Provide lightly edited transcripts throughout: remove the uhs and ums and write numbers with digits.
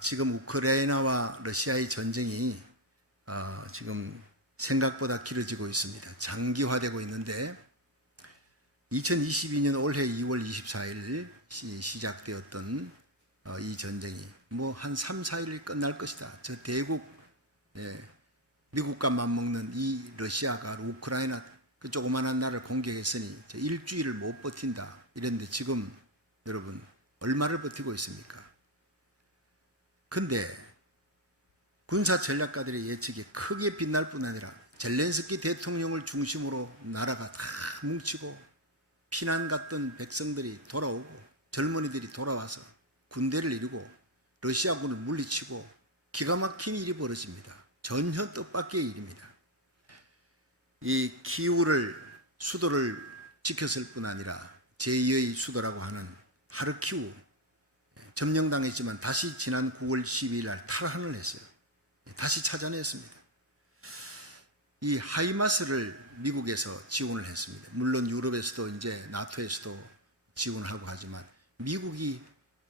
지금 우크라이나와 러시아의 전쟁이 지금 생각보다 길어지고 있습니다. 장기화되고 있는데 2022년 올해 2월 24일 시작되었던 이 전쟁이 뭐 한 3, 4일이 끝날 것이다. 저 대국, 미국과 맞먹는 이 러시아가 우크라이나 그 조그만한 나라를 공격했으니 일주일을 못 버틴다. 이랬는데 지금 여러분 얼마를 버티고 있습니까? 근데 군사 전략가들의 예측이 크게 빛날 뿐 아니라 젤렌스키 대통령을 중심으로 나라가 다 뭉치고 피난 갔던 백성들이 돌아오고 젊은이들이 돌아와서 군대를 이루고 러시아군을 물리치고 기가 막힌 일이 벌어집니다. 전혀 뜻밖의 일입니다. 이 키우를 수도를 지켰을 뿐 아니라 제2의 수도라고 하는 하르키우 점령당했지만 다시 지난 9월 12일 날 탈환을 했어요. 다시 찾아냈습니다. 이 하이마스를 미국에서 지원을 했습니다. 물론 유럽에서도 이제 나토에서도 지원하고 하지만 미국이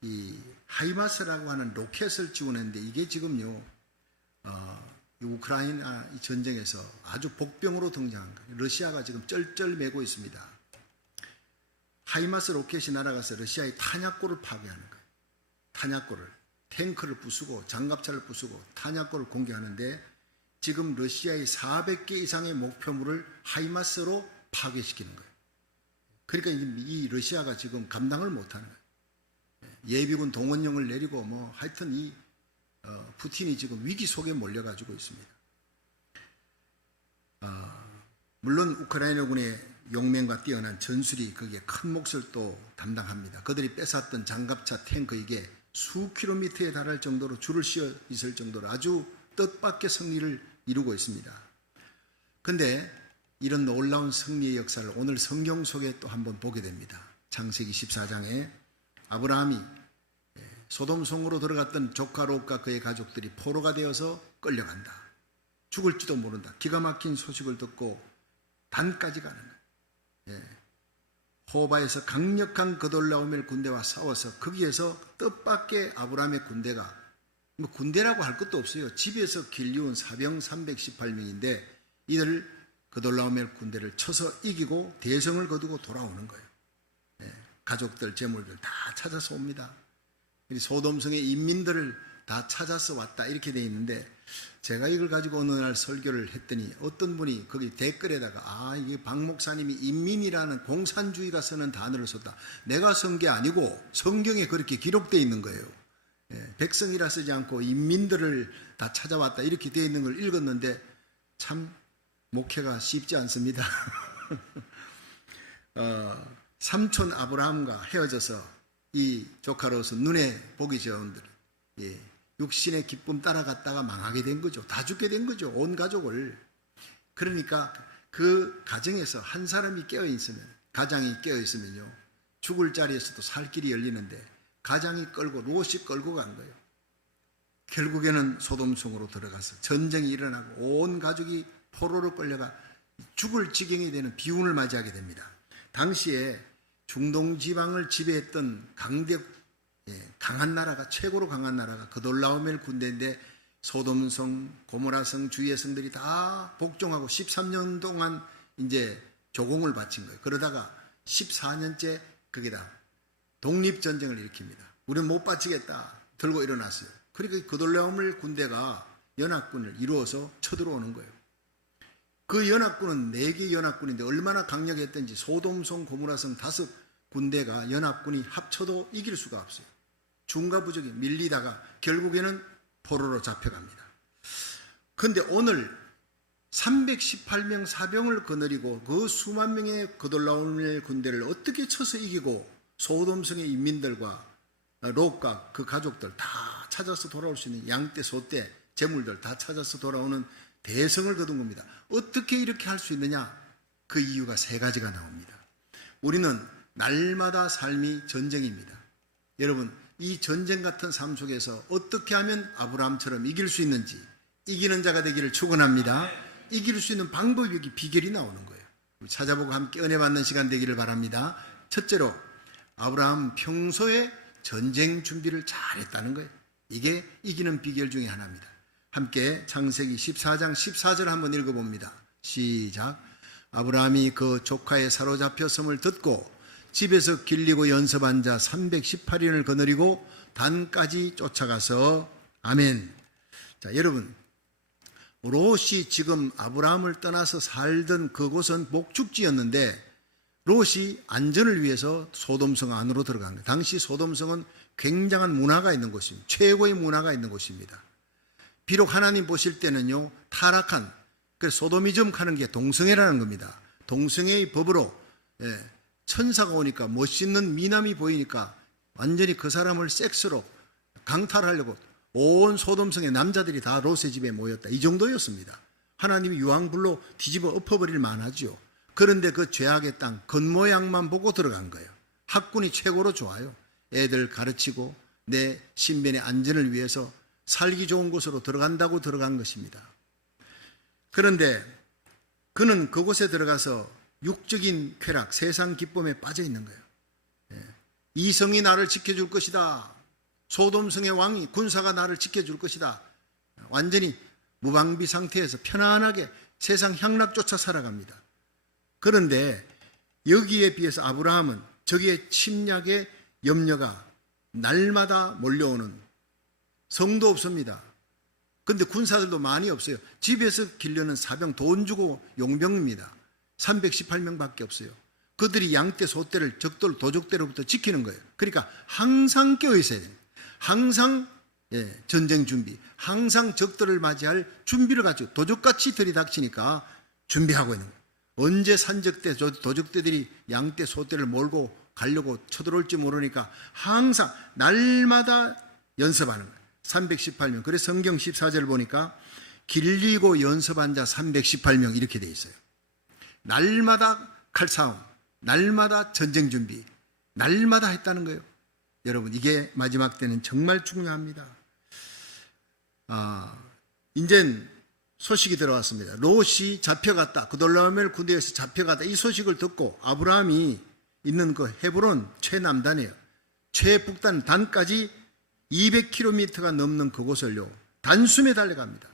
이 하이마스라고 하는 로켓을 지원했는데 이게 지금요 우크라이나 전쟁에서 아주 복병으로 등장한 거예요. 러시아가 지금 쩔쩔매고 있습니다. 하이마스 로켓이 날아가서 러시아의 탄약고를 파괴하는 거예요. 탄약고를, 탱크를 부수고 장갑차를 부수고 탄약고를 공격하는데 지금 러시아의 400개 이상의 목표물을 하이마스로 파괴시키는 거예요. 그러니까 이 러시아가 지금 감당을 못하는 거예요. 예비군 동원령을 내리고 뭐 하여튼 이 푸틴이 지금 위기 속에 몰려가지고 있습니다. 물론 우크라이나군의 용맹과 뛰어난 전술이 거기에 큰 몫을 또 담당합니다. 그들이 뺏었던 장갑차, 탱크 이게 수 킬로미터에 달할 정도로 줄을 씌어 있을 정도로 아주 뜻밖의 승리를 이루고 있습니다. 그런데 이런 놀라운 승리의 역사를 오늘 성경 속에 또 한번 보게 됩니다. 창세기 14장에 아브라함이 소돔성으로 들어갔던 조카 롯과 그의 가족들이 포로가 되어서 끌려간다. 죽을지도 모른다. 기가 막힌 소식을 듣고 단까지 가는 거예요. 호바에서 강력한 그돌라오멜 군대와 싸워서 거기에서 뜻밖의 아브라함의 군대가 뭐 군대라고 할 것도 없어요. 집에서 길리운 사병 318명인데 이들 그돌라오멜 군대를 쳐서 이기고 대성을 거두고 돌아오는 거예요. 가족들, 재물들 다 찾아서 옵니다. 소돔성의 인민들을 다 찾아서 왔다 이렇게 돼 있는데 제가 이걸 가지고 어느 날 설교를 했더니 어떤 분이 거기 댓글에다가 이게 박 목사님이 인민이라는 공산주의가 쓰는 단어를 썼다. 내가 쓴 게 아니고 성경에 그렇게 기록되어 있는 거예요. 백성이라 쓰지 않고 인민들을 다 찾아왔다 이렇게 되어 있는 걸 읽었는데 참 목회가 쉽지 않습니다. 삼촌 아브라함과 헤어져서 이 조카 롯은 눈에 보기 좋은 들 육신의 기쁨 따라갔다가 망하게 된 거죠. 다 죽게 된 거죠. 온 가족을. 그러니까 그 가정에서 한 사람이 깨어있으면, 가장이 깨어있으면요 죽을 자리에서도 살 길이 열리는데 가장이 끌고 롯이 끌고 간 거예요. 결국에는 소돔성으로 들어가서 전쟁이 일어나고 온 가족이 포로로 끌려가 죽을 지경이 되는 비운을 맞이하게 됩니다. 당시에 중동 지방을 지배했던 강한 나라가, 최고로 강한 나라가 그돌라오멜 군대인데 소돔성, 고모라성 주위의 성들이 다 복종하고 13년 동안 이제 조공을 바친 거예요. 그러다가 14년째 거기다 독립전쟁을 일으킵니다. 우리는 못 바치겠다 들고 일어났어요. 그러니까 그돌라오멜 군대가 연합군을 이루어서 쳐들어오는 거예요. 그 연합군은 4개 연합군인데 얼마나 강력했던지 소돔성, 고모라성 5 군대가 연합군이 합쳐도 이길 수가 없어요. 중과부족이 밀리다가 결국에는 포로로 잡혀갑니다. 그런데 오늘 318명 사병을 거느리고 그 수만 명의 그돌라오멜 군대를 어떻게 쳐서 이기고 소돔성의 인민들과 롯과 그 가족들 다 찾아서 돌아올 수 있는 양떼, 소떼, 재물들 다 찾아서 돌아오는 대성을 거둔 겁니다. 어떻게 이렇게 할 수 있느냐? 그 이유가 3가지가 나옵니다. 우리는 날마다 삶이 전쟁입니다. 여러분, 이 전쟁 같은 삶 속에서 어떻게 하면 아브라함처럼 이길 수 있는지, 이기는 자가 되기를 축원합니다. 이길 수 있는 방법이 여기 비결이 나오는 거예요. 찾아보고 함께 은혜 받는 시간 되기를 바랍니다. 첫째로 아브라함 평소에 전쟁 준비를 잘했다는 거예요. 이게 이기는 비결 중에 하나입니다. 함께 창세기 14장 14절 한번 읽어봅니다. 시작. 아브라함이 그 조카의 사로잡혔음을 듣고 집에서 길리고 연습한 자 318인을 거느리고 단까지 쫓아가서 아멘. 자, 여러분, 롯이 지금 아브라함을 떠나서 살던 그곳은 목축지였는데 롯이 안전을 위해서 소돔성 안으로 들어간 거예요. 당시 소돔성은 굉장한 문화가 있는 곳입니다. 최고의 문화가 있는 곳입니다. 비록 하나님 보실 때는요, 타락한, 그래서 소도미즘 하는 게 동성애라는 겁니다. 동성애의 법으로, 천사가 오니까 멋있는 미남이 보이니까 완전히 그 사람을 섹스로 강탈하려고 온 소돔성의 남자들이 다 롯의 집에 모였다. 이 정도였습니다. 하나님이 유황불로 뒤집어 엎어버릴 만하죠. 그런데 그 죄악의 땅 겉모양만 보고 들어간 거예요. 학군이 최고로 좋아요. 애들 가르치고 내 신변의 안전을 위해서 살기 좋은 곳으로 들어간다고 들어간 것입니다. 그런데 그는 그곳에 들어가서 육적인 쾌락, 세상 기쁨에 빠져 있는 거예요. 이 성이 나를 지켜줄 것이다. 소돔성의 왕이, 군사가 나를 지켜줄 것이다. 완전히 무방비 상태에서 편안하게 세상 향락조차 살아갑니다. 그런데 여기에 비해서 아브라함은 저기에 침략의 염려가 날마다 몰려오는, 성도 없습니다. 근데 군사들도 많이 없어요. 집에서 기르는 사병, 돈 주고 용병입니다. 318명밖에 없어요. 그들이 양떼 소떼를 적들 도적대로부터 지키는 거예요. 그러니까 항상 깨어 있어야 돼요. 항상 전쟁 준비, 항상 적들을 맞이할 준비를 가지고 도적같이 들이닥치니까 준비하고 있는 거예요. 언제 산적대, 도적대들이 양떼 소떼를 몰고 가려고 쳐들어올지 모르니까 항상 날마다 연습하는 거예요. 318명. 그래서 성경 14절 보니까 길리고 연습한 자 318명 이렇게 돼 있어요. 날마다 칼싸움, 날마다 전쟁 준비, 날마다 했다는 거예요. 여러분, 이게 마지막 때는 정말 중요합니다. 이젠 소식이 들어왔습니다. 롯이 잡혀갔다. 그돌라오멜 군대에서 잡혀갔다. 이 소식을 듣고 아브라함이 있는 그 헤브론 최남단이에요. 최북단 단까지 200km가 넘는 그곳을요, 단숨에 달려갑니다.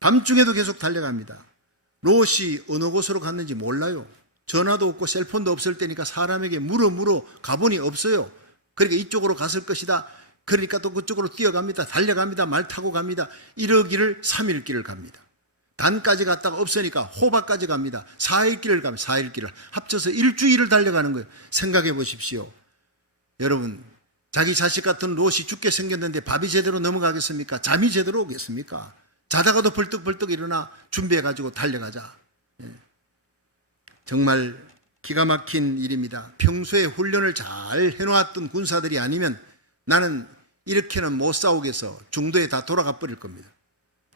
밤중에도 계속 달려갑니다. 롯이 어느 곳으로 갔는지 몰라요. 전화도 없고 셀폰도 없을 때니까 사람에게 물어 가보니 없어요. 그러니까 이쪽으로 갔을 것이다. 그러니까 또 그쪽으로 뛰어갑니다. 달려갑니다. 말 타고 갑니다. 이러기를 3일 길을 갑니다. 단까지 갔다가 없으니까 호박까지 갑니다. 4일 길을 갑니다. 4일 길을 합쳐서 일주일을 달려가는 거예요. 생각해 보십시오. 여러분, 자기 자식 같은 롯이 죽게 생겼는데 밥이 제대로 넘어가겠습니까? 잠이 제대로 오겠습니까? 자다가도 벌떡벌떡 일어나 준비해가지고 달려가자. 정말 기가 막힌 일입니다. 평소에 훈련을 잘 해놓았던 군사들이 아니면 나는 이렇게는 못 싸우겠어. 중도에 다 돌아가 버릴 겁니다.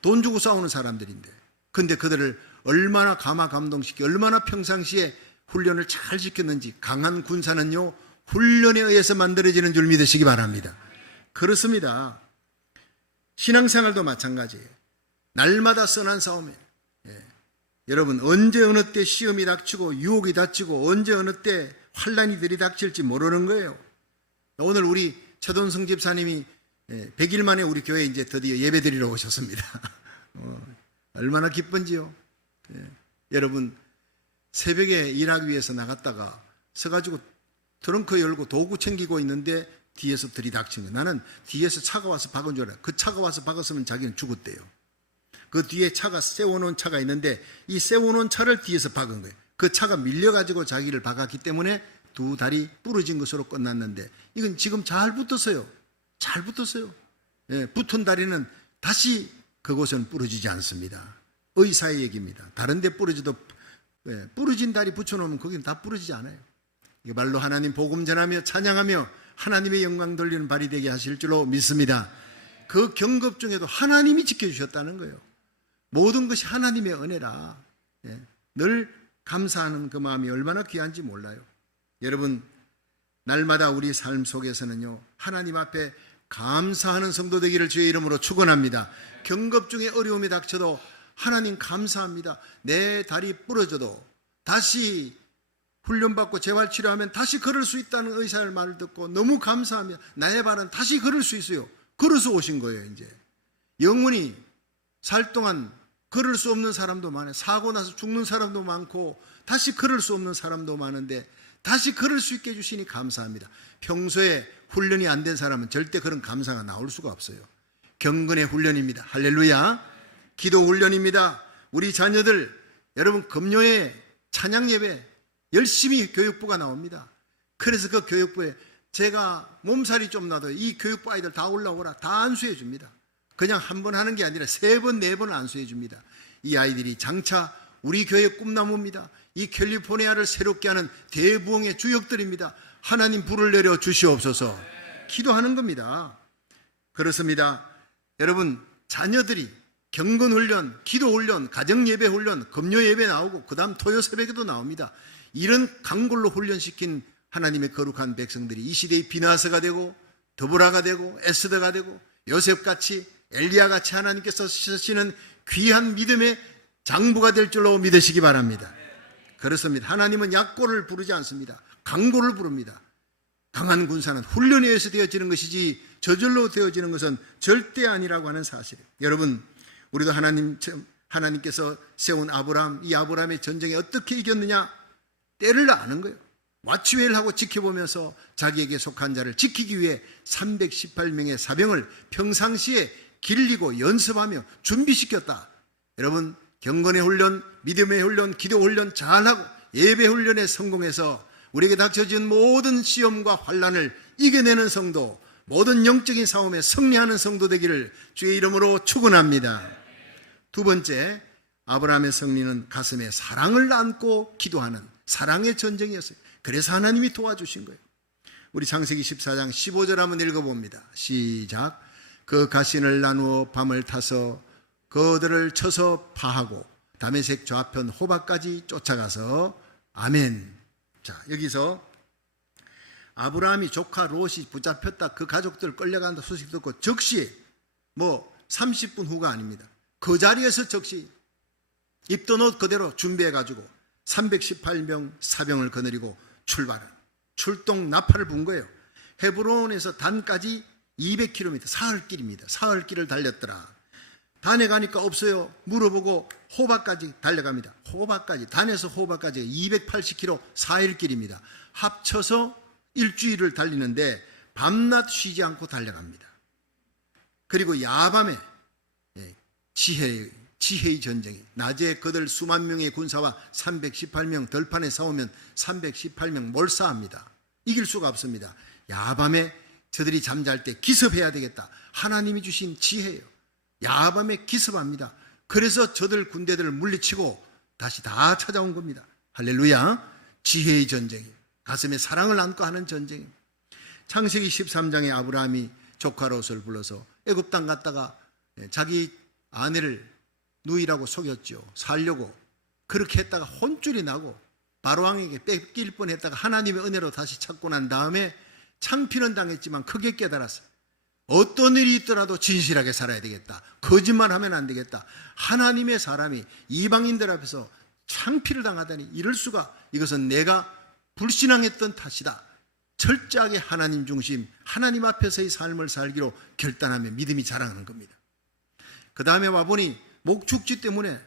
돈 주고 싸우는 사람들인데. 근데 그들을 얼마나 감화감동시키, 얼마나 평상시에 훈련을 잘 지켰는지. 강한 군사는요, 훈련에 의해서 만들어지는 줄 믿으시기 바랍니다. 그렇습니다. 신앙생활도 마찬가지예요. 날마다 선한 싸움이에요. 여러분, 언제 어느 때 시험이 닥치고 유혹이 닥치고 언제 어느 때 환란이 들이닥칠지 모르는 거예요. 오늘 우리 최돈성 집사님이 100일 만에 우리 교회에 이제 드디어 예배 드리러 오셨습니다. 얼마나 기쁜지요. 여러분, 새벽에 일하기 위해서 나갔다가 서가지고 트렁크 열고 도구 챙기고 있는데 뒤에서 들이닥친 거예요. 나는 뒤에서 차가 와서 박은 줄 알아요. 그 차가 와서 박았으면 자기는 죽었대요. 그 뒤에 차가 세워놓은 차가 있는데 이 세워놓은 차를 뒤에서 박은 거예요. 그 차가 밀려가지고 자기를 박았기 때문에 두 다리 부러진 것으로 끝났는데 이건 지금 잘 붙었어요. 잘 붙었어요. 붙은 다리는 다시 그곳은 부러지지 않습니다. 의사의 얘기입니다. 다른 데 부러져도 부러진 다리 붙여놓으면 거기는 다 부러지지 않아요. 이말로 하나님 복음 전하며 찬양하며 하나님의 영광 돌리는 발이 되게 하실 줄로 믿습니다. 그 경급 중에도 하나님이 지켜주셨다는 거예요. 모든 것이 하나님의 은혜라. 늘 감사하는 그 마음이 얼마나 귀한지 몰라요. 여러분, 날마다 우리 삶 속에서는요, 하나님 앞에 감사하는 성도 되기를 주의 이름으로 축원합니다. 경급 중에 어려움이 닥쳐도 하나님 감사합니다. 내 다리 부러져도 다시 훈련받고 재활치료하면 다시 걸을 수 있다는 의사의 말을 듣고 너무 감사합니다. 나의 발은 다시 걸을 수 있어요. 걸어서 오신 거예요. 이제 영원히 살 동안 걸을 수 없는 사람도 많아요. 사고 나서 죽는 사람도 많고 다시 걸을 수 없는 사람도 많은데 다시 걸을 수 있게 해주시니 감사합니다. 평소에 훈련이 안 된 사람은 절대 그런 감사가 나올 수가 없어요. 경건의 훈련입니다. 할렐루야. 기도 훈련입니다. 우리 자녀들, 여러분 금요일 찬양 예배 열심히 교육부가 나옵니다. 그래서 그 교육부에 제가 몸살이 좀 나도 이 교육부 아이들 다 올라오라 다 안수해 줍니다. 그냥 한 번 하는 게 아니라 3번, 4번 안수해 줍니다. 이 아이들이 장차 우리 교회 꿈나무입니다. 이 캘리포니아를 새롭게 하는 대부흥의 주역들입니다. 하나님 불을 내려 주시옵소서. 기도하는 겁니다. 그렇습니다. 여러분 자녀들이 경건훈련, 기도훈련, 가정예배훈련, 금요예배 나오고 그 다음 토요새벽에도 나옵니다. 이런 강골로 훈련시킨 하나님의 거룩한 백성들이 이 시대의 비나스가 되고 드보라가 되고 에스더가 되고 요셉같이 엘리야같이 하나님께서 쓰시는 귀한 믿음의 장부가 될 줄로 믿으시기 바랍니다. 그렇습니다. 하나님은 약골을 부르지 않습니다. 강골을 부릅니다. 강한 군사는 훈련에 의해서 되어지는 것이지 저절로 되어지는 것은 절대 아니라고 하는 사실. 여러분 우리도 하나님께서 세운 아브라함, 이 아브라함의 전쟁에 어떻게 이겼느냐 때를 아는 거예요. 와치웨일하고 지켜보면서 자기에게 속한 자를 지키기 위해 318명의 사병을 평상시에 길리고 연습하며 준비시켰다. 여러분 경건의 훈련, 믿음의 훈련, 기도 훈련 잘하고 예배 훈련에 성공해서 우리에게 닥쳐진 모든 시험과 환난을 이겨내는 성도, 모든 영적인 싸움에 승리하는 성도 되기를 주의 이름으로 축원합니다. 두 번째, 아브라함의 승리는 가슴에 사랑을 안고 기도하는 사랑의 전쟁이었어요. 그래서 하나님이 도와주신 거예요. 우리 창세기 14장 15절 한번 읽어봅니다. 시작. 그 가신을 나누어 밤을 타서 그들을 쳐서 파하고 다메섹 좌편 호박까지 쫓아가서 아멘. 자, 여기서 아브라함이 조카 롯이 붙잡혔다, 그 가족들 끌려간다 소식 듣고 즉시 30분 후가 아닙니다. 그 자리에서 즉시 입던 옷 그대로 준비해가지고 318명 사병을 거느리고 출동 나팔을 분 거예요. 헤브론에서 단까지 200km 사흘길입니다. 사흘길을 달렸더라. 단에 가니까 없어요. 물어보고 호박까지 달려갑니다. 단에서 호박까지 280km 4일길입니다. 합쳐서 일주일을 달리는데 밤낮 쉬지 않고 달려갑니다. 그리고 야밤에 지혜의 전쟁이, 낮에 그들 수만 명의 군사와 318명 들판에 싸우면 318명 몰사합니다. 이길 수가 없습니다. 야밤에 저들이 잠잘 때 기습해야 되겠다. 하나님이 주신 지혜예요. 야밤에 기습합니다. 그래서 저들 군대들을 물리치고 다시 다 찾아온 겁니다. 할렐루야. 지혜의 전쟁, 가슴에 사랑을 안고 하는 전쟁. 창세기 13장에 아브라함이 조카 롯을 불러서 애굽 땅 갔다가 자기 아내를 누이라고 속였죠. 살려고 그렇게 했다가 혼쭐이 나고 바로왕에게 뺏길 뻔했다가 하나님의 은혜로 다시 찾고 난 다음에 창피는 당했지만 크게 깨달았어요. 어떤 일이 있더라도 진실하게 살아야 되겠다. 거짓말하면 안 되겠다. 하나님의 사람이 이방인들 앞에서 창피를 당하다니 이럴 수가. 이것은 내가 불신앙했던 탓이다. 철저하게 하나님 중심, 하나님 앞에서의 삶을 살기로 결단하며 믿음이 자라는 겁니다. 그 다음에 와보니 목축지 때문에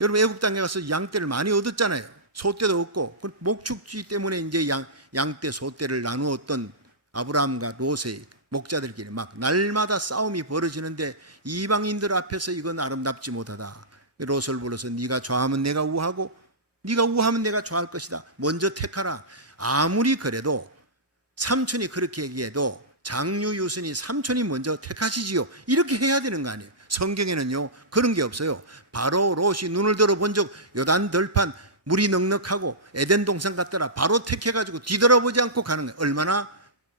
여러분 애굽 땅에 가서 양떼를 많이 얻었잖아요. 소떼도 얻고 목축지 때문에 이제 양떼 소떼를 나누었던 아브라함과 롯의 목자들끼리 막 날마다 싸움이 벌어지는데 이방인들 앞에서 이건 아름답지 못하다. 롯을 불러서 네가 좌하면 내가 우하고 네가 우하면 내가 좌할 것이다. 먼저 택하라. 아무리 그래도 삼촌이 그렇게 얘기해도 장유 유순이 삼촌이 먼저 택하시지요. 이렇게 해야 되는 거 아니에요. 성경에는요 그런 게 없어요. 바로 롯이 눈을 들어본 적 요단 들판 물이 넉넉하고 에덴 동산 같더라. 바로 택해가지고 뒤돌아보지 않고 가는 거예요. 얼마나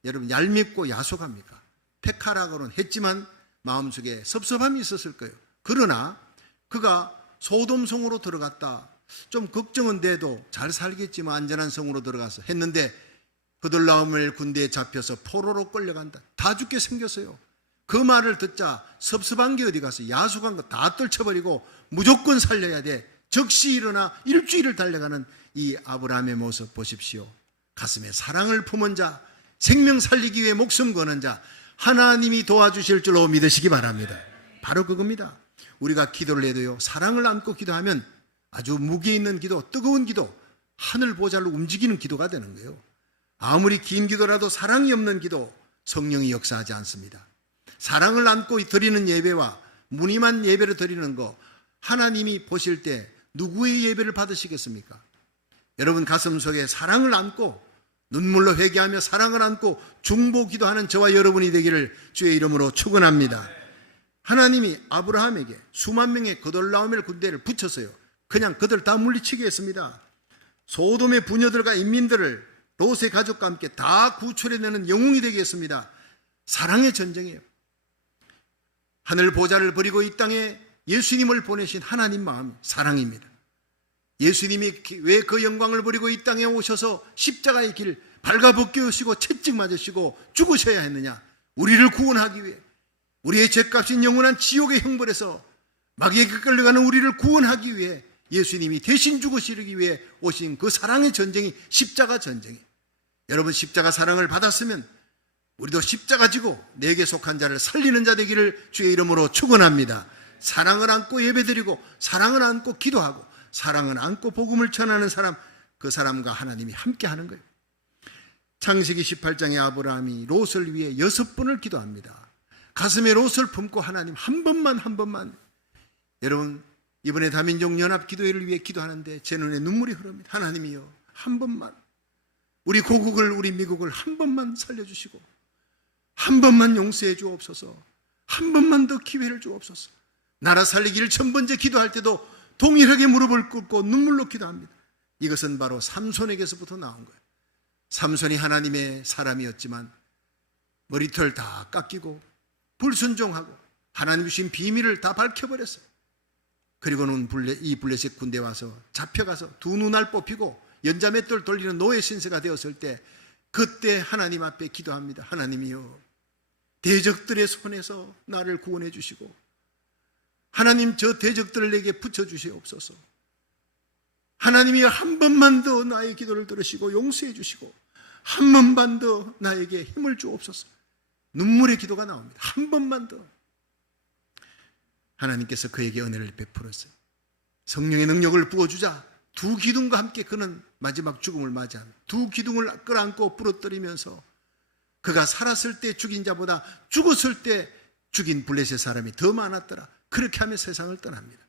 여러분 얄밉고 야속합니까? 택하라고는 했지만 마음속에 섭섭함이 있었을 거예요. 그러나 그가 소돔 성으로 들어갔다. 좀 걱정은 돼도 잘 살겠지만 안전한 성으로 들어가서 했는데 그들라오멜 군대에 잡혀서 포로로 끌려간다. 다 죽게 생겼어요. 그 말을 듣자 섭섭한 게 어디 가서 야속한 거 다 떨쳐버리고 무조건 살려야 돼. 즉시 일어나 일주일을 달려가는 이 아브라함의 모습 보십시오. 가슴에 사랑을 품은 자, 생명 살리기 위해 목숨 거는 자, 하나님이 도와주실 줄로 믿으시기 바랍니다. 바로 그겁니다. 우리가 기도를 해도요, 사랑을 안고 기도하면 아주 무게 있는 기도, 뜨거운 기도, 하늘 보좌로 움직이는 기도가 되는 거예요. 아무리 긴 기도라도 사랑이 없는 기도, 성령이 역사하지 않습니다. 사랑을 안고 드리는 예배와 무늬만 예배를 드리는 거, 하나님이 보실 때 누구의 예배를 받으시겠습니까? 여러분 가슴 속에 사랑을 안고 눈물로 회개하며 사랑을 안고 중보 기도하는 저와 여러분이 되기를 주의 이름으로 축원합니다. 하나님이 아브라함에게 수만 명의 그돌라오멜 군대를 붙였어요. 그냥 그들 다 물리치게 했습니다. 소돔의 부녀들과 인민들을 롯의 가족과 함께 다 구출해내는 영웅이 되게 했습니다. 사랑의 전쟁이에요. 하늘 보좌를 버리고 이 땅에 예수님을 보내신 하나님 마음, 사랑입니다. 예수님이 왜 그 영광을 버리고 이 땅에 오셔서 십자가의 길 발가벗겨시고 채찍 맞으시고 죽으셔야 했느냐? 우리를 구원하기 위해, 우리의 죄값인 영원한 지옥의 형벌에서 마귀에게 끌려가는 우리를 구원하기 위해 예수님이 대신 죽으시기 위해 오신 그 사랑의 전쟁이 십자가 전쟁이에요. 여러분 십자가 사랑을 받았으면 우리도 십자가 지고 내게 속한 자를 살리는 자 되기를 주의 이름으로 축원합니다. 사랑을 안고 예배드리고 사랑을 안고 기도하고 사랑을 안고 복음을 전하는 사람, 그 사람과 하나님이 함께 하는 거예요. 창세기 18장에 아브라함이 롯을 위해 6번을 기도합니다. 가슴에 롯을 품고 하나님 한 번만 여러분 이번에 다민족 연합 기도회를 위해 기도하는데 제 눈에 눈물이 흐릅니다. 하나님이여 한 번만 우리 고국을, 우리 미국을 한 번만 살려주시고 한 번만 용서해 주옵소서. 한 번만 더 기회를 주옵소서. 나라 살리기를 1000번째 기도할 때도 동일하게 무릎을 꿇고 눈물로 기도합니다. 이것은 바로 삼손에게서부터 나온 거예요. 삼손이 하나님의 사람이었지만 머리털 다 깎이고 불순종하고 하나님 주신 비밀을 다 밝혀버렸어요. 그리고는 이 블레셋 군대 와서 잡혀가서 두 눈알 뽑히고 연자맷돌 돌리는 노예 신세가 되었을 때 그때 하나님 앞에 기도합니다. 하나님이여 대적들의 손에서 나를 구원해 주시고 하나님 저 대적들을 내게 붙여주시옵소서. 하나님이 한 번만 더 나의 기도를 들으시고 용서해 주시고 한 번만 더 나에게 힘을 주옵소서. 눈물의 기도가 나옵니다. 한 번만 더. 하나님께서 그에게 은혜를 베풀었어요. 성령의 능력을 부어주자 두 기둥과 함께 그는 마지막 죽음을 맞이합니다. 두 기둥을 끌어안고 부러뜨리면서 그가 살았을 때 죽인 자보다 죽었을 때 죽인 블레셋 사람이 더 많았더라. 그렇게 하며 세상을 떠납니다.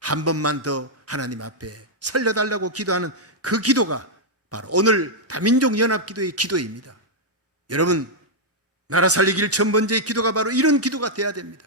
한 번만 더 하나님 앞에 살려달라고 기도하는 그 기도가 바로 오늘 다민족 연합 기도의 기도입니다. 여러분 나라 살리기를 1000번째의 기도가 바로 이런 기도가 돼야 됩니다.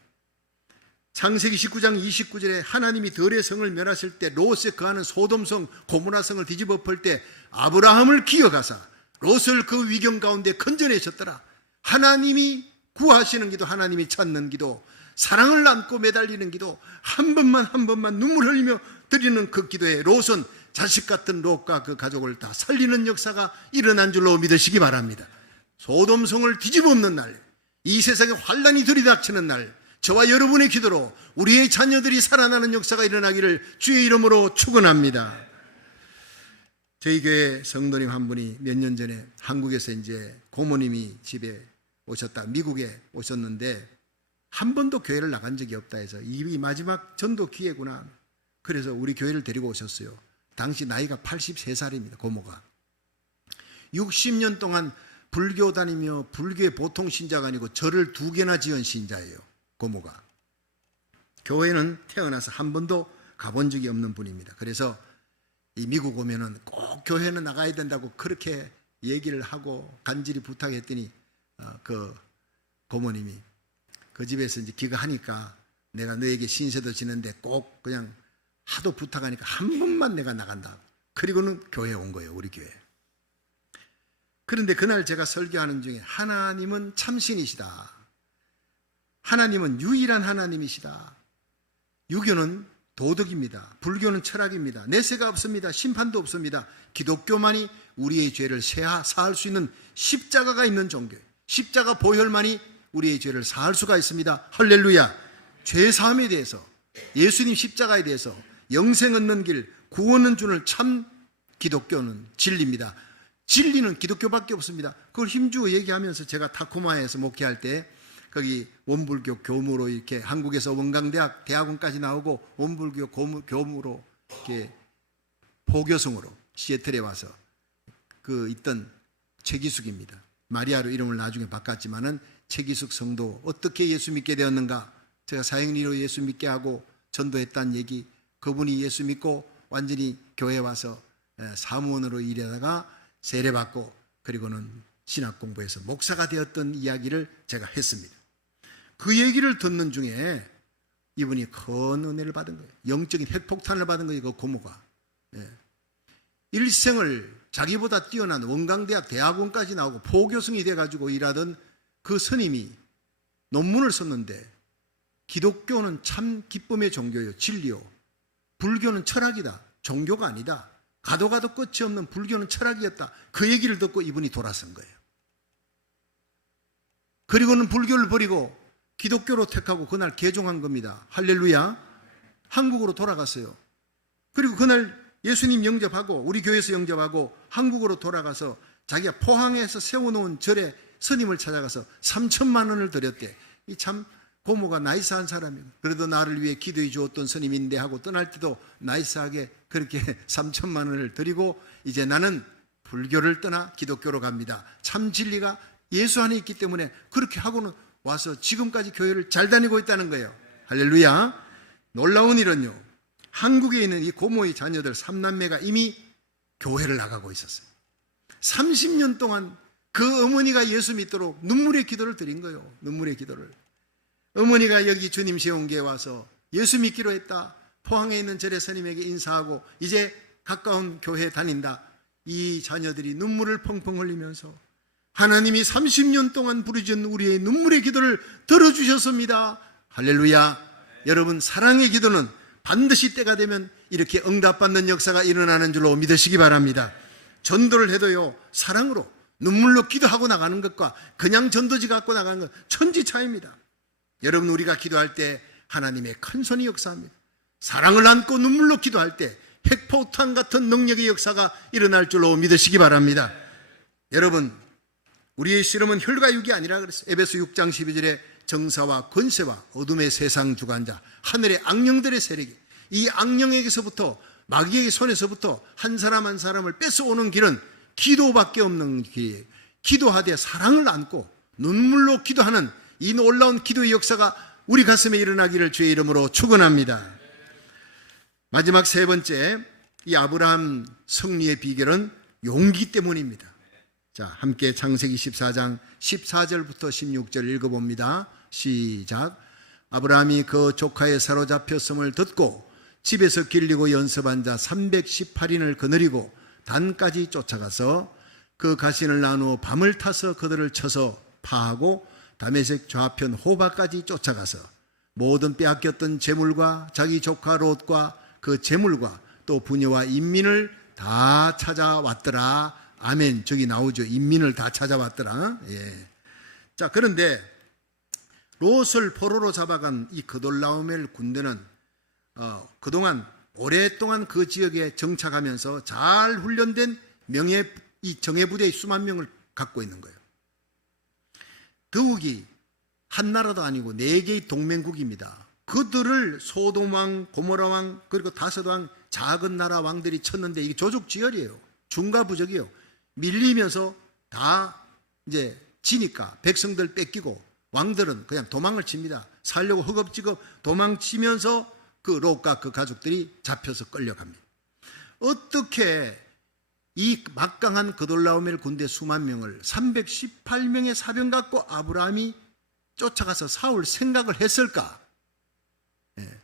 창세기 19장 29절에 하나님이 들의 성을 멸하실 때 롯에 거하는 소돔성 고모라성을 뒤집어 엎을 때 아브라함을 기억하사 롯을 그 위경 가운데 건져내셨더라. 하나님이 구하시는 기도, 하나님이 찾는 기도, 사랑을 안고 매달리는 기도, 한 번만 눈물 흘리며 드리는 그 기도에 롯은 자식 같은 롯과 그 가족을 다 살리는 역사가 일어난 줄로 믿으시기 바랍니다. 소돔성을 뒤집어 엎는 날, 이 세상에 환란이 들이닥치는 날, 저와 여러분의 기도로 우리의 자녀들이 살아나는 역사가 일어나기를 주의 이름으로 축원합니다. 저희 교회 성도님 한 분이 몇 년 전에 한국에서 이제 고모님이 집에 오셨다, 미국에 오셨는데 한 번도 교회를 나간 적이 없다 해서 이 마지막 전도 기회구나. 그래서 우리 교회를 데리고 오셨어요. 당시 나이가 83살입니다. 고모가 60년 동안 불교 다니며 불교의 보통 신자가 아니고 절을 2개나 지은 신자예요. 고모가 교회는 태어나서 한 번도 가본 적이 없는 분입니다. 그래서 이 미국 오면은 꼭 교회는 나가야 된다고 그렇게 얘기를 하고 간절히 부탁했더니 그 고모님이 그 집에서 이제 기가하니까 내가 너에게 신세도 지는데 꼭 그냥 하도 부탁하니까 한 번만 내가 나간다. 그리고는 교회에 온 거예요. 우리 교회. 그런데 그날 제가 설교하는 중에 하나님은 참신이시다. 하나님은 유일한 하나님이시다. 유교는 도덕입니다. 불교는 철학입니다. 내세가 없습니다. 심판도 없습니다. 기독교만이 우리의 죄를 사할 수 있는 십자가가 있는 종교예요. 십자가 보혈만이 우리의 죄를 사할 수가 있습니다. 할렐루야. 죄 사함에 대해서, 예수님 십자가에 대해서 영생 얻는 길, 구원은 주는 참 기독교는 진리입니다. 진리는 기독교밖에 없습니다. 그걸 힘주어 얘기하면서 제가 타코마에서 목회할 때 거기 원불교 교무로 이렇게 한국에서 원광대학 대학원까지 나오고 원불교 교무로 이렇게 포교성으로 시애틀에 와서 그 있던 최기숙입니다. 마리아로 이름을 나중에 바꿨지만은 최기숙 성도 어떻게 예수 믿게 되었는가? 제가 사형리로 예수 믿게 하고 전도했다는 얘기, 그분이 예수 믿고 완전히 교회 와서 사무원으로 일하다가 세례받고 그리고는 신학 공부해서 목사가 되었던 이야기를 제가 했습니다. 그 얘기를 듣는 중에 이분이 큰 은혜를 받은 거예요. 영적인 핵폭탄을 받은 거예요. 그 고모가. 일생을 자기보다 뛰어난 원광대학 대학원까지 나오고 포교성이 돼가지고 일하던 그 스님이 논문을 썼는데 기독교는 참 기쁨의 종교요, 진리요. 불교는 철학이다. 종교가 아니다. 가도 끝이 없는 불교는 철학이었다. 그 얘기를 듣고 이분이 돌아선 거예요. 그리고는 불교를 버리고 기독교로 택하고 그날 개종한 겁니다. 할렐루야. 한국으로 돌아갔어요. 그리고 그날 예수님 영접하고 우리 교회에서 영접하고 한국으로 돌아가서 자기가 포항에서 세워놓은 절에 스님을 찾아가서 3천만 원을 드렸대. 이 참 고모가 나이스한 사람이에요. 그래도 나를 위해 기도해 주었던 스님인데 하고 떠날 때도 나이스하게 그렇게 3천만 원을 드리고 이제 나는 불교를 떠나 기독교로 갑니다. 참 진리가 예수 안에 있기 때문에 그렇게 하고는 와서 지금까지 교회를 잘 다니고 있다는 거예요. 할렐루야. 놀라운 일은요, 한국에 있는 이 고모의 자녀들 3남매가 이미 교회를 나가고 있었어요. 30년 동안 그 어머니가 예수 믿도록 눈물의 기도를 드린 거예요. 눈물의 기도를. 어머니가 여기 주님 세운교에 와서 예수 믿기로 했다. 포항에 있는 절의 스님에게 인사하고 이제 가까운 교회 다닌다. 이 자녀들이 눈물을 펑펑 흘리면서 하나님이 30년 동안 부르짖은 우리의 눈물의 기도를 들어주셨습니다. 할렐루야. 여러분, 사랑의 기도는 반드시 때가 되면 이렇게 응답받는 역사가 일어나는 줄로 믿으시기 바랍니다. 전도를 해도요, 사랑으로 눈물로 기도하고 나가는 것과 그냥 전도지 갖고 나가는 것 천지 차이입니다. 여러분, 우리가 기도할 때 하나님의 큰 손이 역사합니다. 사랑을 안고 눈물로 기도할 때 핵폭탄 같은 능력의 역사가 일어날 줄로 믿으시기 바랍니다. 여러분, 우리의 씨름은 혈과 육이 아니라 그랬어요. 에베소 6장 12절에 정사와 권세와 어둠의 세상 주관자, 하늘의 악령들의 세력이, 이 악령에게서부터, 마귀의 손에서부터 한 사람 한 사람을 뺏어오는 길은 기도밖에 없는 길이에요. 기도하되 사랑을 안고 눈물로 기도하는 이 놀라운 기도의 역사가 우리 가슴에 일어나기를 주의 이름으로 축원합니다. 마지막 세 번째, 이 아브라함 승리의 비결은 용기 때문입니다. 자, 함께 창세기 14장 14절부터 16절 읽어봅니다. 시작. 아브라함이 그 조카의 사로잡혔음을 듣고 집에서 길리고 연습한 자 318인을 거느리고 단까지 쫓아가서 그 가신을 나누어 밤을 타서 그들을 쳐서 파하고 다메섹 좌편 호바까지 쫓아가서 모든 빼앗겼던 재물과 자기 조카 롯과 그 재물과 또 부녀와 인민을 다 찾아왔더라. 아멘. 저기 나오죠. 인민을 다 찾아왔더라. 예. 자, 그런데 롯을 포로로 잡아간 이 그돌라오멜 군대는 그동안 오랫동안 그 지역에 정착하면서 잘 훈련된 이 정예부대의 수만 명을 갖고 있는 거예요. 더욱이 한 나라도 아니고 4개의 동맹국입니다. 그들을 소돔 왕, 고모라 왕, 그리고 다섯 왕, 작은 나라 왕들이 쳤는데 이게 조족지혈이에요. 중과부적이에요. 밀리면서 다 이제 지니까 백성들 뺏기고 왕들은 그냥 도망을 칩니다. 살려고 허겁지겁 도망치면서 그 롯과 그 가족들이 잡혀서 끌려갑니다. 어떻게 이 막강한 그돌라오멜 군대 수만 명을 318명의 사병 갖고 아브라함이 쫓아가서 싸울 생각을 했을까? 예.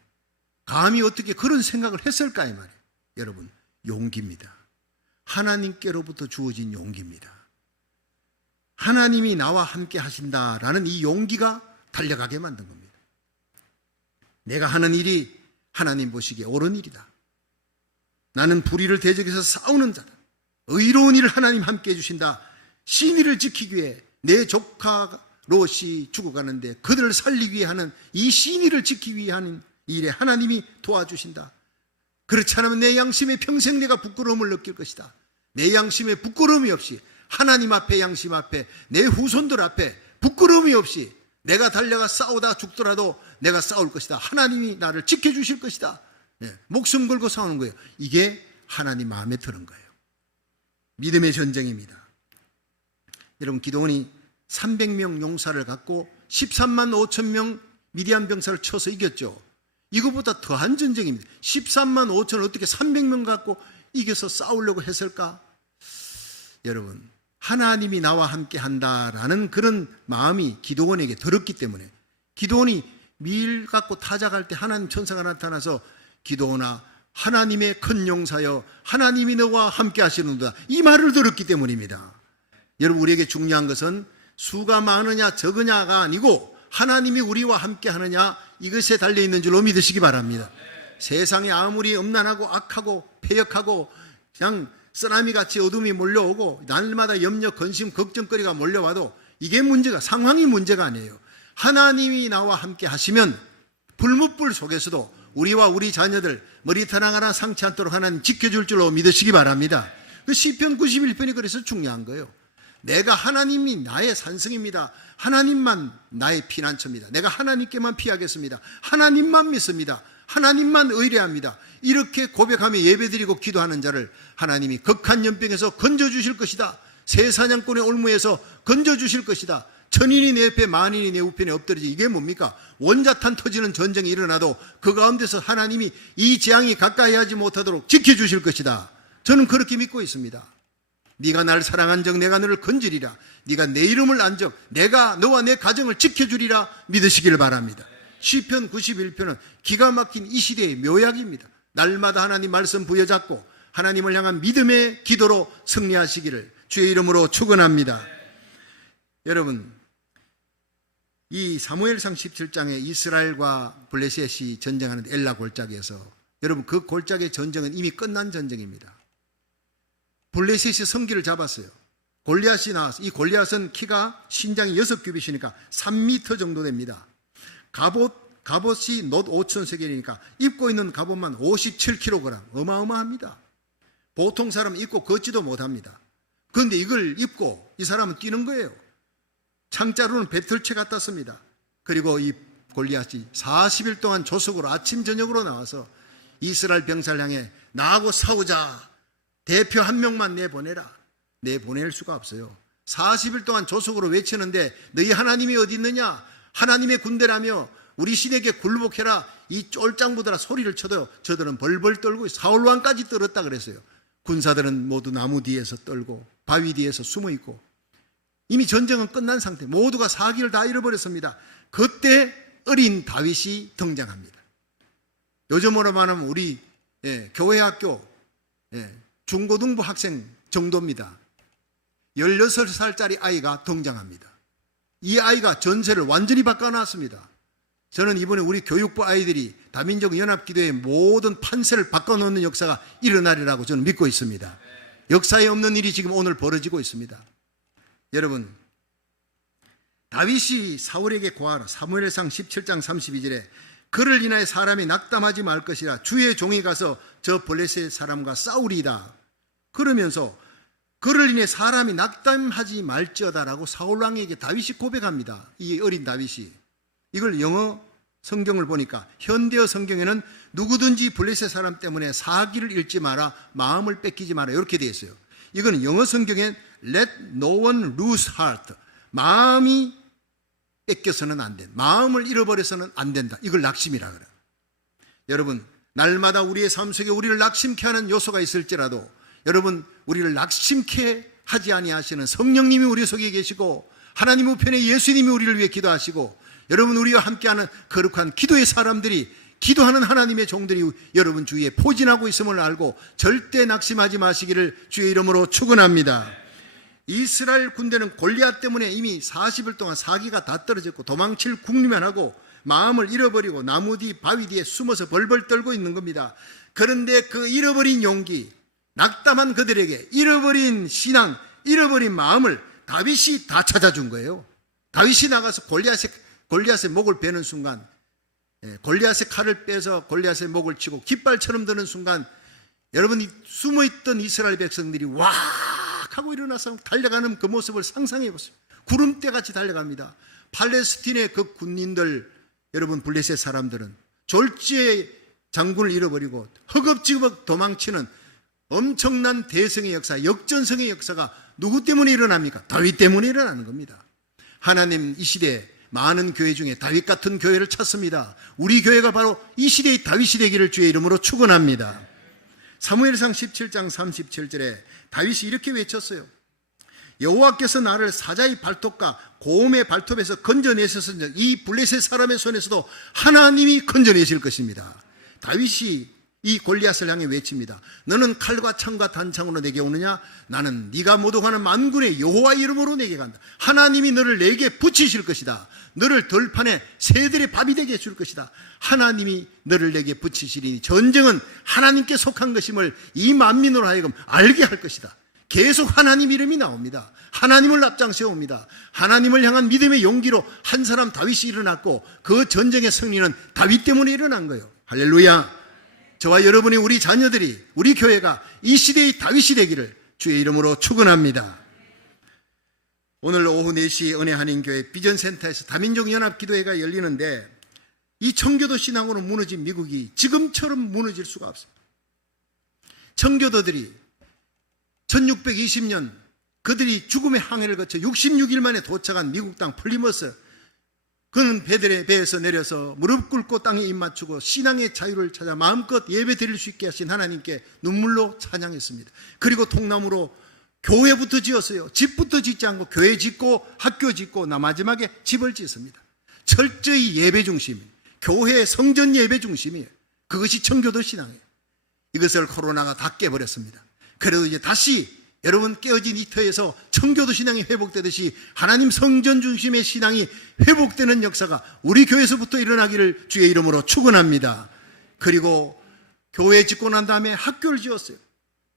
감히 어떻게 그런 생각을 했을까? 이 말이에요. 여러분, 용기입니다. 하나님께로부터 주어진 용기입니다. 하나님이 나와 함께 하신다라는 이 용기가 달려가게 만든 겁니다. 내가 하는 일이 하나님 보시기에 옳은 일이다. 나는 불의를 대적해서 싸우는 자다. 의로운 일을 하나님 함께 해주신다. 신의를 지키기 위해 내 조카 롯이 죽어가는데 그들을 살리기 위해 하는 이 신의를 지키기 위해 하는 일에 하나님이 도와주신다. 그렇지 않으면 내 양심에 평생 내가 부끄러움을 느낄 것이다. 내 양심에 부끄러움이 없이 하나님 앞에, 양심 앞에, 내 후손들 앞에 부끄러움이 없이 내가 달려가 싸우다 죽더라도 내가 싸울 것이다. 하나님이 나를 지켜주실 것이다. 목숨 걸고 싸우는 거예요. 이게 하나님 마음에 드는 거예요. 믿음의 전쟁입니다. 여러분, 기드온이 300명 용사를 갖고 13만 5천 명 미디안 병사를 쳐서 이겼죠. 이거보다 더한 전쟁입니다. 13만 5천을 어떻게 300명 갖고 이겨서 싸우려고 했을까? 여러분, 하나님이 나와 함께 한다라는 그런 마음이 기드온에게 들었기 때문에, 기드온이 밀 갖고 타작할 때 하나님 천사가 나타나서 기드온아, 하나님의 큰 용사여, 하나님이 너와 함께 하시는도다, 이 말을 들었기 때문입니다. 여러분, 우리에게 중요한 것은 수가 많으냐 적으냐가 아니고 하나님이 우리와 함께 하느냐, 이것에 달려있는 줄로 믿으시기 바랍니다. 세상에 아무리 음란하고 악하고 패역하고 그냥 쓰나미같이 어둠이 몰려오고 날마다 염려, 근심, 걱정거리가 몰려와도 이게 문제가, 상황이 문제가 아니에요. 하나님이 나와 함께 하시면 불무불 속에서도 우리와 우리 자녀들 머리털 하나 상치 않도록 하나님 지켜줄 줄로 믿으시기 바랍니다. 그 시편 91편이 그래서 중요한 거예요. 내가 하나님이 나의 산성입니다. 하나님만 나의 피난처입니다. 내가 하나님께만 피하겠습니다. 하나님만 믿습니다. 하나님만 의뢰합니다. 이렇게 고백하며 예배드리고 기도하는 자를 하나님이 극한 연병에서 건져주실 것이다. 새 사냥꾼의 올무에서 건져주실 것이다. 천인이 내 옆에 만인이 내 우편에 엎드리지. 이게 뭡니까? 원자탄 터지는 전쟁이 일어나도 그 가운데서 하나님이 이 재앙이 가까이 하지 못하도록 지켜주실 것이다. 저는 그렇게 믿고 있습니다. 네가 날 사랑한 적 내가 너를 건지리라. 네가 내 이름을 안 적 내가 너와 내 가정을 지켜주리라 믿으시기를 바랍니다. 시편 91편은 기가 막힌 이 시대의 묘약입니다. 날마다 하나님 말씀 부여잡고 하나님을 향한 믿음의 기도로 승리하시기를 주의 이름으로 축원합니다. 여러분, 이 사무엘상 17장에 이스라엘과 블레셋이 전쟁하는 엘라 골짜기에서, 여러분, 그 골짜기의 전쟁은 이미 끝난 전쟁입니다. 블레셋이 성기를 잡았어요. 골리앗이 나와서, 이 골리앗은 키가 신장이 6규빗이니까 3m 정도 됩니다. 갑옷이 놋 5,000세겔이니까 입고 있는 갑옷만 57kg, 어마어마합니다. 보통 사람은 입고 걷지도 못합니다. 그런데 이걸 입고 이 사람은 뛰는 거예요. 창자루는 배틀채 같았습니다. 그리고 이 골리앗이 40일 동안 조석으로 아침 저녁으로 나와서 이스라엘 병사를 향해 나하고 싸우자, 대표 한 명만 내보내라. 내보낼 수가 없어요. 40일 동안 조석으로 외치는데 너희 하나님이 어디 있느냐, 하나님의 군대라며 우리 신에게 굴복해라, 이 쫄짱부들아 소리를 쳐도 저들은 벌벌 떨고 사울왕까지 떨었다 그랬어요. 군사들은 모두 나무 뒤에서 떨고 바위 뒤에서 숨어 있고 이미 전쟁은 끝난 상태, 모두가 사기를 다 잃어버렸습니다. 그때 어린 다윗이 등장합니다. 요즘으로 말하면 우리 교회 학교 중고등부 학생 정도입니다. 16살짜리 아이가 등장합니다. 이 아이가 전세를 완전히 바꿔놨습니다. 저는 이번에 우리 교육부 아이들이 다민족 연합기도의 모든 판세를 바꿔놓는 역사가 일어나리라고 저는 믿고 있습니다. 역사에 없는 일이 지금 오늘 벌어지고 있습니다. 여러분, 다윗이 사울에게 고하라. 사무엘상 17장 32절에 그를 인하여 사람이 낙담하지 말 것이라. 주의 종이 가서 저 블레셋 사람과 싸우리이다. 그러면서 그를 인해 사람이 낙담하지 말지어다라고 사울왕에게 다윗이 고백합니다. 이 어린 다윗이. 이걸 영어 성경을 보니까 현대어 성경에는 누구든지 블레셋 사람 때문에 사기를 잃지 마라, 마음을 뺏기지 마라, 이렇게 되어 있어요. 이건 영어 성경엔 Let no one lose heart, 마음이 뺏겨서는 안 된다, 마음을 잃어버려서는 안 된다, 이걸 낙심이라 그래요. 여러분, 날마다 우리의 삶 속에 우리를 낙심케 하는 요소가 있을지라도 여러분, 우리를 낙심케 하지 아니하시는 성령님이 우리 속에 계시고 하나님 우편에 예수님이 우리를 위해 기도하시고 여러분, 우리와 함께하는 거룩한 기도의 사람들이, 기도하는 하나님의 종들이 여러분 주위에 포진하고 있음을 알고 절대 낙심하지 마시기를 주의 이름으로 축원합니다. 이스라엘 군대는 골리앗 때문에 이미 40일 동안 사기가 다 떨어졌고 도망칠 궁리만 하고 마음을 잃어버리고 나무 뒤 바위 뒤에 숨어서 벌벌 떨고 있는 겁니다. 그런데 그 잃어버린 용기, 낙담한 그들에게 잃어버린 신앙, 잃어버린 마음을 다윗이 다 찾아준 거예요. 다윗이 나가서 골리앗의 목을 베는 순간, 골리앗의 칼을 빼서 골리앗의 목을 치고 깃발처럼 드는 순간, 여러분이 숨어있던 이스라엘 백성들이 왁 하고 일어나서 달려가는 그 모습을 상상해 보세요. 구름대같이 달려갑니다. 팔레스틴의 그 군인들, 여러분 블레셋 사람들은 졸지에 장군을 잃어버리고 허겁지겁 도망치는 엄청난 대성의 역사, 역전성의 역사가 누구 때문에 일어납니까? 다윗 때문에 일어나는 겁니다. 하나님 이 시대에 많은 교회 중에 다윗 같은 교회를 찾습니다. 우리 교회가 바로 이 시대의 다윗이 되기를 주의 이름으로 축원합니다. 사무엘상 17장 37절에 다윗이 이렇게 외쳤어요. 여호와께서 나를 사자의 발톱과 고음의 발톱에서 건져내셔서 이 블레셋 사람의 손에서도 하나님이 건져내실 것입니다. 다윗이 이 골리앗을 향해 외칩니다. 너는 칼과 창과 단창으로 내게 오느냐? 나는 네가 모독하는 만군의 여호와 이름으로 내게 간다. 하나님이 너를 내게 붙이실 것이다. 너를 들판에 새들의 밥이 되게 해줄 것이다. 하나님이 너를 내게 붙이시리니 전쟁은 하나님께 속한 것임을 이 만민으로 하여금 알게 할 것이다. 계속 하나님 이름이 나옵니다. 하나님을 앞장 세웁니다. 하나님을 향한 믿음의 용기로 한 사람 다윗이 일어났고 그 전쟁의 승리는 다윗 때문에 일어난 거예요. 할렐루야. 저와 여러분이, 우리 자녀들이, 우리 교회가 이 시대의 다윗이 되기를 주의 이름으로 축원합니다. 오늘 오후 4시 은혜한인교회 비전센터에서 다민족 연합기도회가 열리는데 이 청교도 신앙으로 무너진 미국이 지금처럼 무너질 수가 없습니다. 청교도들이 1620년 그들이 죽음의 항해를 거쳐 66일 만에 도착한 미국 땅 플리머스, 그는 배들의 배에서 내려서 무릎 꿇고 땅에 입 맞추고 신앙의 자유를 찾아 마음껏 예배 드릴 수 있게 하신 하나님께 눈물로 찬양했습니다. 그리고 통나무로 교회부터 지었어요. 집부터 짓지 않고 교회 짓고 학교 짓고 마지막에 집을 짓습니다. 철저히 예배 중심, 교회 성전 예배 중심이에요. 그것이 청교도 신앙이에요. 이것을 코로나가 다 깨버렸습니다. 그래도 이제 다시 여러분 깨어진 이 터에서 청교도 신앙이 회복되듯이 하나님 성전 중심의 신앙이 회복되는 역사가 우리 교회에서부터 일어나기를 주의 이름으로 축원합니다. 그리고 교회 짓고 난 다음에 학교를 지었어요.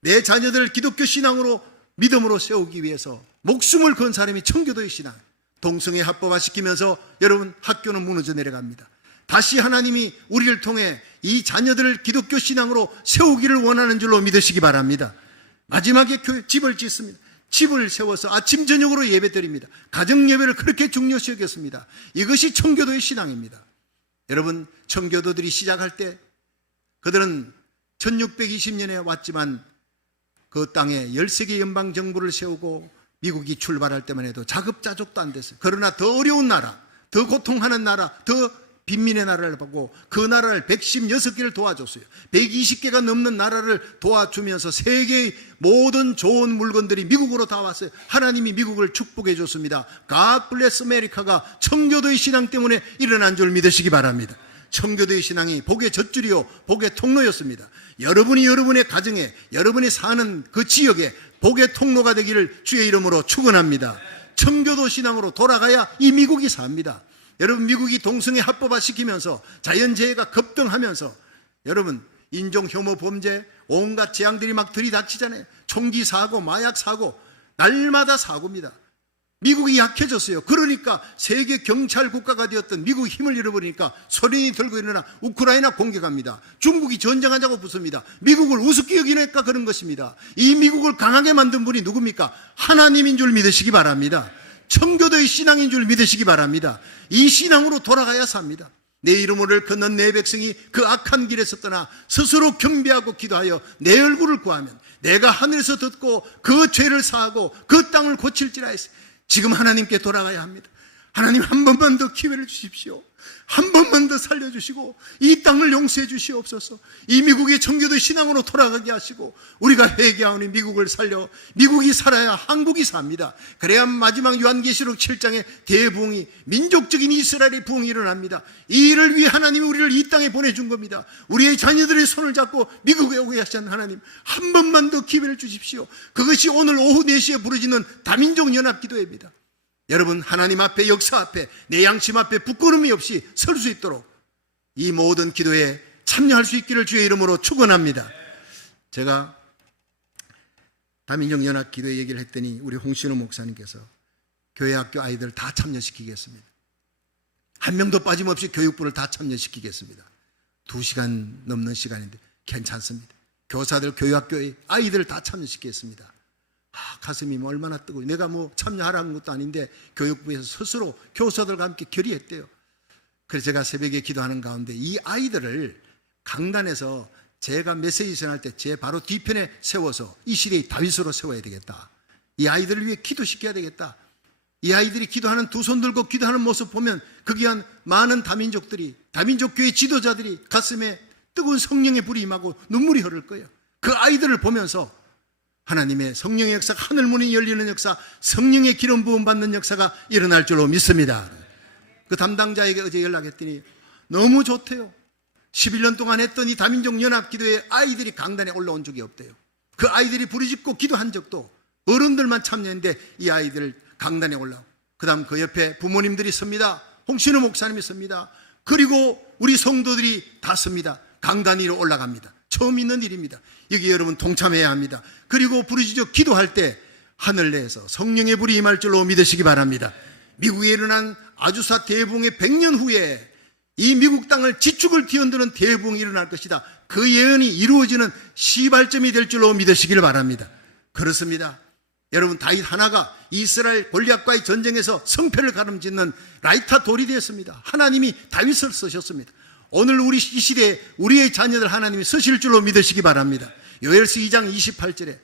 내 자녀들을 기독교 신앙으로 믿음으로 세우기 위해서 목숨을 건 사람이 청교도의 신앙, 동성애 합법화시키면서 여러분 학교는 무너져 내려갑니다. 다시 하나님이 우리를 통해 이 자녀들을 기독교 신앙으로 세우기를 원하는 줄로 믿으시기 바랍니다. 마지막에 집을 짓습니다. 집을 세워서 아침 저녁으로 예배드립니다. 가정 예배를 그렇게 중요시 여겼습니다. 이것이 청교도의 신앙입니다. 여러분, 청교도들이 시작할 때 그들은 1620년에 왔지만 그 땅에 13개 연방 정부를 세우고 미국이 출발할 때만 해도 자급자족도 안 됐어요. 그러나 더 어려운 나라, 더 고통하는 나라, 더 빈민의 나라를 보고 그 나라를 116개를 도와줬어요. 120개가 넘는 나라를 도와주면서 세계의 모든 좋은 물건들이 미국으로 다 왔어요. 하나님이 미국을 축복해 줬습니다. God bless America가 청교도의 신앙 때문에 일어난 줄 믿으시기 바랍니다. 청교도의 신앙이 복의 젖줄이요 복의 통로였습니다. 여러분이 여러분의 가정에, 여러분이 사는 그 지역에 복의 통로가 되기를 주의 이름으로 축원합니다. 청교도 신앙으로 돌아가야 이 미국이 삽니다. 여러분, 미국이 동성애 합법화시키면서 자연재해가 급등하면서 여러분 인종 혐오 범죄, 온갖 재앙들이 막 들이닥치잖아요. 총기 사고, 마약 사고, 날마다 사고입니다. 미국이 약해졌어요. 그러니까 세계 경찰 국가가 되었던 미국이 힘을 잃어버리니까 소련이 들고 일어나 우크라이나 공격합니다. 중국이 전쟁하자고 붙습니다. 미국을 우습게 여기니까 그런 것입니다. 이 미국을 강하게 만든 분이 누굽니까? 하나님인 줄 믿으시기 바랍니다. 청교도의 신앙인 줄 믿으시기 바랍니다. 이 신앙으로 돌아가야 삽니다. 내 이름을 걷는 내 백성이 그 악한 길에서 떠나 스스로 경배하고 기도하여 내 얼굴을 구하면 내가 하늘에서 듣고 그 죄를 사하고 그 땅을 고칠지라 했어요. 지금 하나님께 돌아가야 합니다. 하나님, 한 번만 더 기회를 주십시오. 한 번만 더 살려주시고 이 땅을 용서해 주시옵소서. 이 미국의 청교도 신앙으로 돌아가게 하시고 우리가 회개하오니 미국을 살려 미국이 살아야 한국이 삽니다. 그래야 마지막 요한계시록 7장에 대부흥이, 민족적인 이스라엘의 부흥이 일어납니다. 이 일을 위해 하나님이 우리를 이 땅에 보내준 겁니다. 우리의 자녀들의 손을 잡고 미국에 오게 하신 하나님, 한 번만 더 기회를 주십시오. 그것이 오늘 오후 4시에 부르짖는 다민족 연합 기도회입니다. 여러분, 하나님 앞에, 역사 앞에, 내 양심 앞에 부끄러움이 없이 설 수 있도록 이 모든 기도에 참여할 수 있기를 주의 이름으로 축원합니다. 제가 다민족 연합 기도회 얘기를 했더니 우리 홍신호 목사님께서 교회 학교 아이들 다 참여시키겠습니다. 한 명도 빠짐없이 교육부를 다 참여시키겠습니다. 2시간 넘는 시간인데 괜찮습니다. 교사들, 교육학교의 아이들을 다 참여시키겠습니다. 가슴이 뭐 얼마나 뜨거워. 내가 뭐 참여하라는 것도 아닌데 교육부에서 스스로 교사들과 함께 결의했대요. 그래서 제가 새벽에 기도하는 가운데 이 아이들을 강단에서 제가 메시지 전할 때 제 바로 뒤편에 세워서 이 시대의 다윗으로 세워야 되겠다. 이 아이들을 위해 기도시켜야 되겠다. 이 아이들이 기도하는 두 손 들고 기도하는 모습 보면 그 귀한 많은 다민족들이, 다민족 교회 지도자들이 가슴에 뜨거운 성령의 불이 임하고 눈물이 흐를 거예요. 그 아이들을 보면서 하나님의 성령의 역사, 하늘문이 열리는 역사, 성령의 기름 부음 받는 역사가 일어날 줄로 믿습니다. 그 담당자에게 어제 연락했더니 너무 좋대요. 11년 동안 했던 이 다민족 연합기도에 아이들이 강단에 올라온 적이 없대요. 그 아이들이 부르짖고 기도한 적도 어른들만 참여했는데 이 아이들 강단에 올라오고, 그 다음 그 옆에 부모님들이 섭니다. 홍신우 목사님이 섭니다. 그리고 우리 성도들이 다 섭니다. 강단 위로 올라갑니다. 처음 있는 일입니다. 여기 여러분 동참해야 합니다. 그리고 부르짖어 기도할 때 하늘 내에서 성령의 불이 임할 줄로 믿으시기 바랍니다. 미국에 일어난 아주사 대붕의 100년 후에 이 미국 땅을 지축을 뒤흔드는 대붕이 일어날 것이다. 그 예언이 이루어지는 시발점이 될 줄로 믿으시길 바랍니다. 그렇습니다. 여러분, 다윗 하나가 이스라엘 골리앗과의 전쟁에서 성패를 가름짓는 라이타 돌이 되었습니다. 하나님이 다윗을 쓰셨습니다. 오늘 우리 이 시대에 우리의 자녀들 하나님이 쓰실 줄로 믿으시기 바랍니다. 요엘서 2장 28절에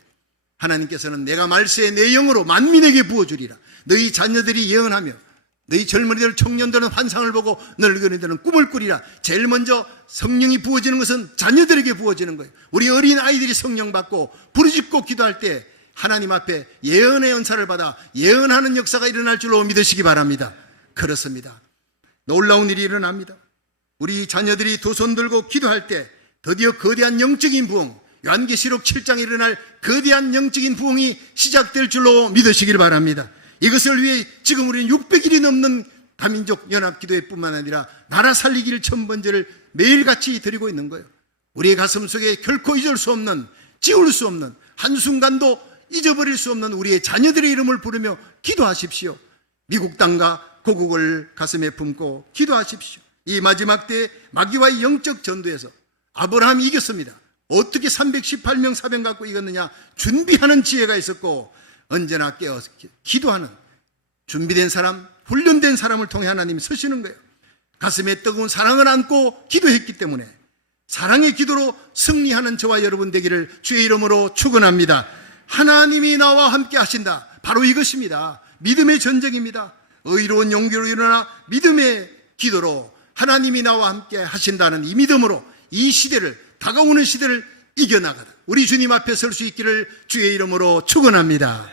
하나님께서는 내가 말세에 내 영으로 만민에게 부어주리라. 너희 자녀들이 예언하며 너희 젊은이들 청년들은 환상을 보고 늙은이들은 꿈을 꾸리라. 제일 먼저 성령이 부어지는 것은 자녀들에게 부어지는 거예요. 우리 어린 아이들이 성령 받고 부르짖고 기도할 때 하나님 앞에 예언의 은사를 받아 예언하는 역사가 일어날 줄로 믿으시기 바랍니다. 그렇습니다. 놀라운 일이 일어납니다. 우리 자녀들이 두 손 들고 기도할 때 드디어 거대한 영적인 부흥, 요한계시록 7장에 일어날 거대한 영적인 부흥이 시작될 줄로 믿으시길 바랍니다. 이것을 위해 지금 우리는 600일이 넘는 다민족 연합기도회 뿐만 아니라 나라 살리기를 1000번째를 매일같이 드리고 있는 거예요. 우리의 가슴 속에 결코 잊을 수 없는, 지울 수 없는, 한순간도 잊어버릴 수 없는 우리의 자녀들의 이름을 부르며 기도하십시오. 미국 땅과 고국을 가슴에 품고 기도하십시오. 이 마지막 때에 마귀와의 영적 전투에서 아브라함이 이겼습니다. 어떻게 318명 사병 갖고 이겼느냐? 준비하는 지혜가 있었고 언제나 깨어서 기도하는 준비된 사람, 훈련된 사람을 통해 하나님이 서시는 거예요. 가슴에 뜨거운 사랑을 안고 기도했기 때문에 사랑의 기도로 승리하는 저와 여러분 되기를 주의 이름으로 축원합니다. 하나님이 나와 함께 하신다. 바로 이것입니다. 믿음의 전쟁입니다. 의로운 용기로 일어나 믿음의 기도로 하나님이 나와 함께 하신다는 이 믿음으로 이 시대를, 다가오는 시대를 이겨나가다 우리 주님 앞에 설 수 있기를 주의 이름으로 축원합니다.